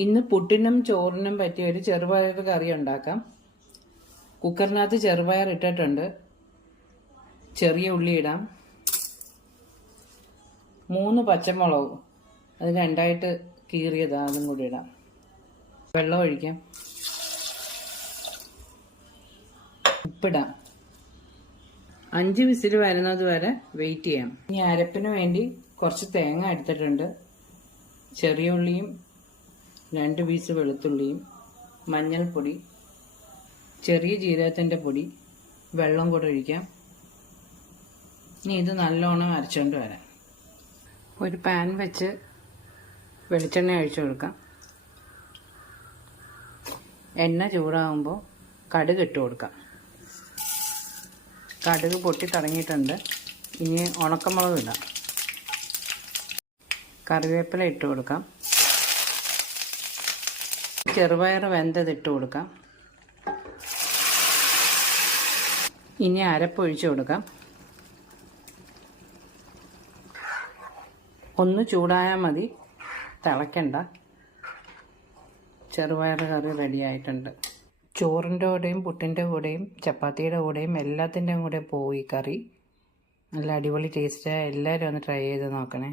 ഇന്ന് പുട്ടിനും ചോറിനും പറ്റിയ ഒരു ചെറുപയർ കറി ഉണ്ടാക്കാം. കുക്കറിനകത്ത് ചെറുപയർ ഇട്ടിട്ടുണ്ട്. ചെറിയ ഉള്ളി ഇടാം. 3 പച്ചമുളക് അത് രണ്ടായിട്ട് കീറിയതാ, അതും കൂടി ഇടാം. വെള്ളം ഒഴിക്കാം. ഉപ്പിടാം. 5 വിസിൽ വരുന്നത് വരെ വെയിറ്റ് ചെയ്യാം. ഇനി അരപ്പിന് വേണ്ടി കുറച്ച് തേങ്ങ എടുത്തിട്ടുണ്ട്. ചെറിയ ഉള്ളിയും 2 പീസ് വെളുത്തുള്ളിയും, മഞ്ഞൾപ്പൊടി, ചെറിയ ജീരകത്തിൻ്റെ പൊടി, വെള്ളം കൂടെ ഒഴിക്കാം. ഇനി ഇത് നല്ലോണം അരച്ചുകൊണ്ട് വരാം. ഒരു പാൻ വെച്ച് വെളിച്ചെണ്ണ ഒഴിച്ചു കൊടുക്കാം. എണ്ണ ചൂടാകുമ്പോൾ കടുക് ഇട്ട് കൊടുക്കാം. കടുക് പൊട്ടി തുടങ്ങിയിട്ടുണ്ട്. ഇനി ഉണക്കമുളക് ഇടാം. കറിവേപ്പില ഇട്ട് കൊടുക്കാം. ചെറുപയർ വെന്തതിട്ട് കൊടുക്കാം. ഇനി അരപ്പൊഴിച്ച് കൊടുക്കാം. ഒന്ന് ചൂടായാൽ മതി, തിളയ്ക്കണ്ട. ചെറുപയർ കറി റെഡിയായിട്ടുണ്ട്. ചോറിൻ്റെ കൂടെയും പുട്ടിൻ്റെ കൂടെയും ചപ്പാത്തിയുടെ കൂടെയും എല്ലാത്തിൻ്റെയും കൂടെ പോയി കറി. നല്ല അടിപൊളി ടേസ്റ്റാണ്. എല്ലാവരും ഒന്ന് ട്രൈ ചെയ്ത് നോക്കണേ.